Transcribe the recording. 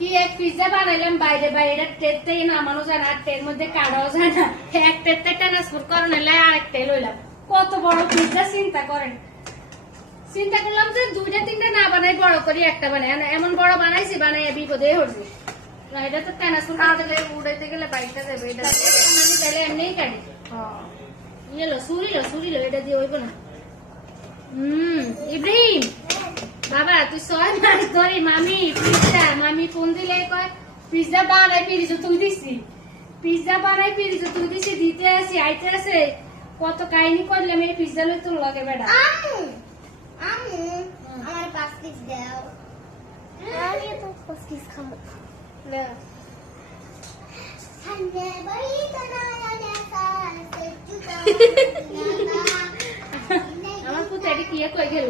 কি এক পিজ্জা বানাইলাম বাইরে বাইরে ট্রেতে নামানো যায় না, ট্রের মধ্যে কাটাও যায় না, এক ট্রেতে ট্রান্সফার করে নিলে আরেকটা লইলাম। কত বড় পিজ্জা চিন্তা করেন। চিন্তা করলাম যে দুইটা তিনটা না বানাই বড় করি একটা বানাই, এমন বড় বানাইছি বানাই বিপদে হচ্ছে না। এটা তো ট্রান্সফার করতে উড়াইতে গেলে বাইকটা দেবে, এটা আমি তাহলে এমনিই কাটি। ইয়েলো সুরিলো এটা দিয়ে হইব না। ইব্রাহিম বাবা তুই 6 মাস ধরে মামি ফোন দিলে কয় পিজ্জা বানাই পিরিছ তুই দিছি, পিজ্জা বানাই পিরিছ তুই দিছি, দিতে আসি আইতে আছে, কত কাহিনী করলাম এই পিজ্জা লই তোর লগে বেড়া। আমার 5 পিস দাও। আমি তো 5 পিস খাবো। লে সামনে বড়ি তোরা আমার পুতে এটি কি কই গেল।